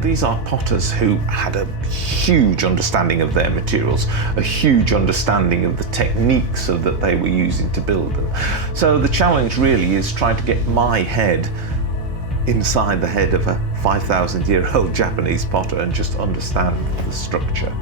These are potters who had a huge understanding of their materials, a huge understanding of the techniques that they were using to build them. So the challenge really is trying to get my head inside the head of a 5,000-year-old Japanese potter and just understand the structure.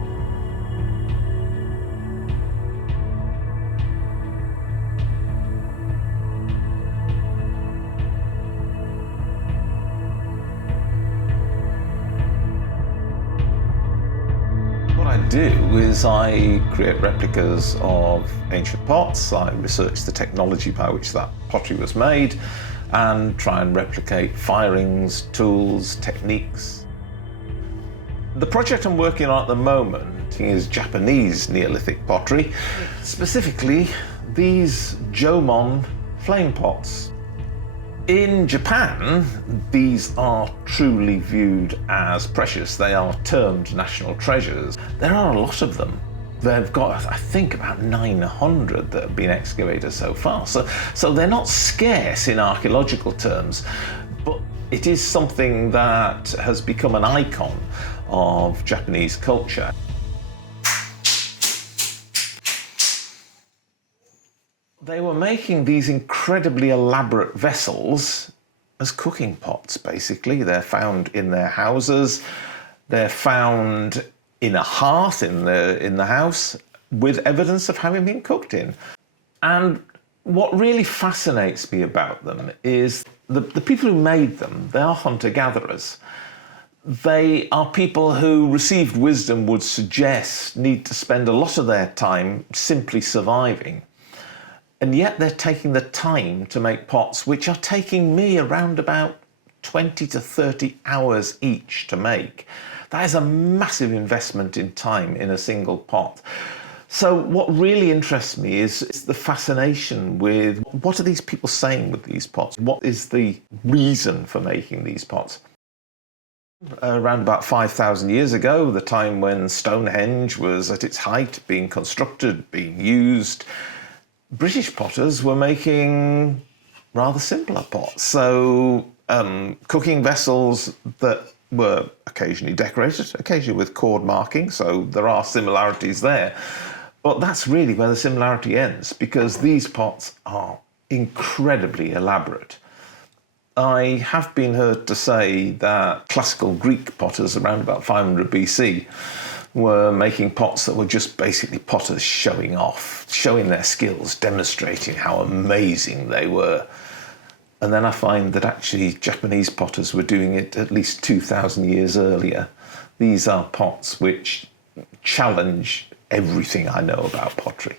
What I do is I create replicas of ancient pots. I research the technology by which that pottery was made and try and replicate firings, tools, techniques. The project I'm working on at the moment is Japanese Neolithic pottery, specifically these Jomon flame pots. In Japan, these are truly viewed as precious. They are termed national treasures. There are a lot of them. They've got, I think, about 900 that have been excavated so far. So they're not scarce in archaeological terms, but it is something that has become an icon of Japanese culture. They were making these incredibly elaborate vessels as cooking pots, basically. They're found in their houses. They're found in a hearth in the house with evidence of having been cooked in. And what really fascinates me about them is the people who made them, they are hunter-gatherers. They are people who received wisdom would suggest need to spend a lot of their time simply surviving. And yet they're taking the time to make pots which are taking me around about 20 to 30 hours each to make. That is a massive investment in time in a single pot. So what really interests me is the fascination with what are these people saying with these pots? What is the reason for making these pots? Around about 5,000 years ago, the time when Stonehenge was at its height, being constructed, being used, British potters were making rather simpler pots. So cooking vessels that were occasionally decorated, occasionally with cord marking, so there are similarities there. But that's really where the similarity ends, because these pots are incredibly elaborate. I have been heard to say that classical Greek potters around about 500 BC were making pots that were just basically potters showing off, showing their skills, demonstrating how amazing they were. And then I find that actually Japanese potters were doing it at least 2,000 years earlier. These are pots which challenge everything I know about pottery.